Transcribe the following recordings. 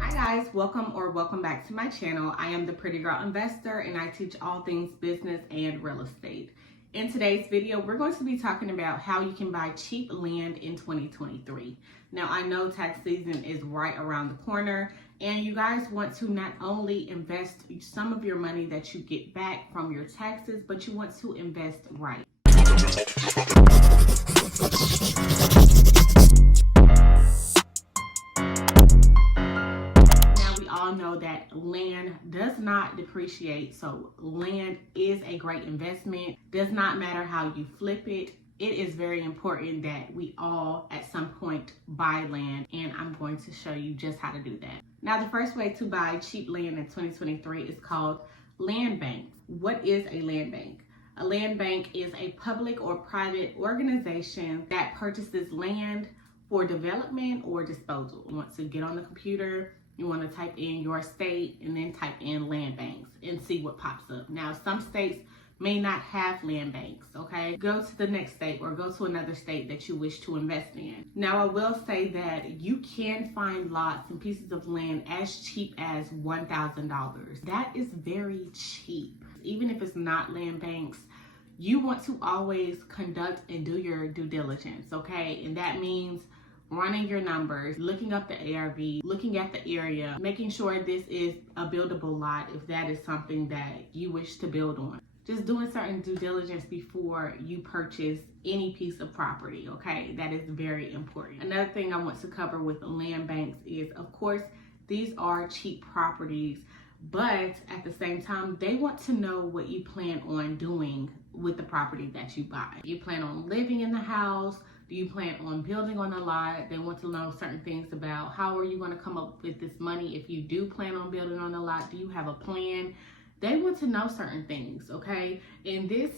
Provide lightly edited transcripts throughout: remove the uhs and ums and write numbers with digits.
Hi guys, welcome back to my channel. I am the Pretty Girl Investor and I teach all things business and real estate. In today's video, we're going to be talking about how you can buy cheap land in 2023. Now, I know tax season is right around the corner and you guys want to not only invest some of your money that you get back from your taxes, but you want to invest right. All know that land does not depreciate, so land is a great investment. Does not matter how you flip it. It is very important that we all at some point buy land, and I'm going to show you just how to do that. Now, the first way to buy cheap land in 2023 is called land banks. What is a land bank? A land bank is a public or private organization that purchases land for development or disposal. You want to get on the computer, you want to type in your state and then type in land banks and see what pops up. Now, some states may not have land banks, okay? Go to the next state or go to another state that you wish to invest in. Now, I will say that you can find lots and pieces of land as cheap as $1,000. That is very cheap. Even if it's not land banks, you want to always conduct and do your due diligence, okay? And that means running your numbers, looking up the ARV, looking at the area, making sure this is a buildable lot if that is something that you wish to build on. Just doing certain due diligence before you purchase any piece of property, okay? That is very important. Another thing I want to cover with land banks is, of course, these are cheap properties, but at the same time, they want to know what you plan on doing with the property that you buy. You plan on living in the house? Do you plan on building on a lot? They want to know certain things about how are you going to come up with this money if you do plan on building on a lot. Do you have a plan? They want to know certain things, okay? And this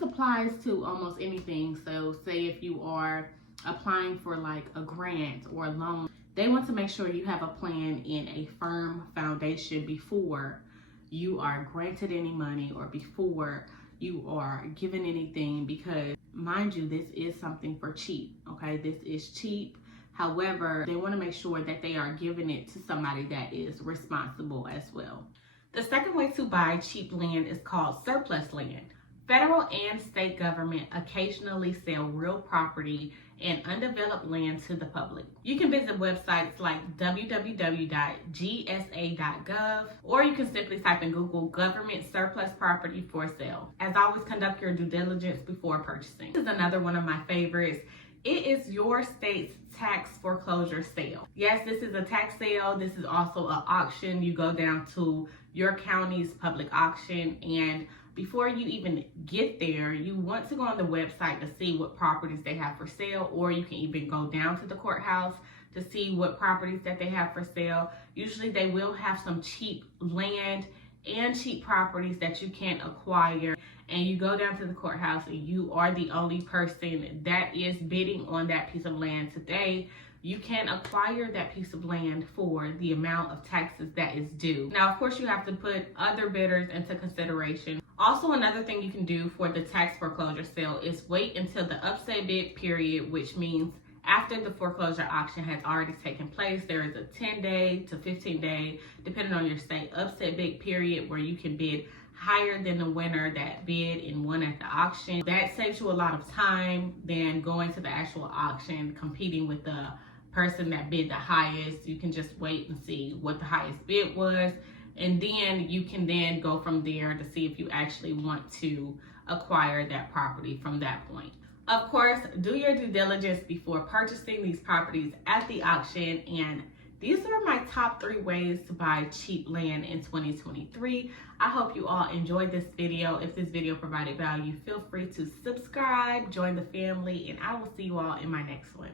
applies to almost anything. So say if you are applying for like a grant or a loan, they want to make sure you have a plan in a firm foundation before you are granted any money or before you are given anything, because mind you, this is something for cheap, okay? This is cheap. However, they want to make sure that they are giving it to somebody that is responsible as well. The second way to buy cheap land is called surplus land. Federal and state government occasionally sell real property and undeveloped land to the public. You can visit websites like www.gsa.gov, or you can simply type in Google government surplus property for sale. As always, conduct your due diligence before purchasing. This is another one of my favorites. It is your state's tax foreclosure sale. Yes, this is a tax sale. This is also an auction. You go down to your county's public auction, and before you even get there, you want to go on the website to see what properties they have for sale, or you can even go down to the courthouse to see what properties that they have for sale. Usually they will have some cheap land and cheap properties that you can acquire, and you go down to the courthouse and you are the only person that is bidding on that piece of land today. You can acquire that piece of land for the amount of taxes that is due. Now, of course, you have to put other bidders into consideration. Also, another thing you can do for the tax foreclosure sale is wait until the upset bid period, which means after the foreclosure auction has already taken place. There is a 10-day to 15-day, depending on your state, upset bid period where you can bid higher than the winner that bid and won at the auction. That saves you a lot of time than going to the actual auction, competing with the person that bid the highest. You can just wait and see what the highest bid was, and then you can then go from there to see if you actually want to acquire that property from that point. Of course, do your due diligence before purchasing these properties at the auction, and these are my top 3 ways to buy cheap land in 2023. I hope you all enjoyed this video. If this video provided value, feel free to subscribe, join the family, and I will see you all in my next one.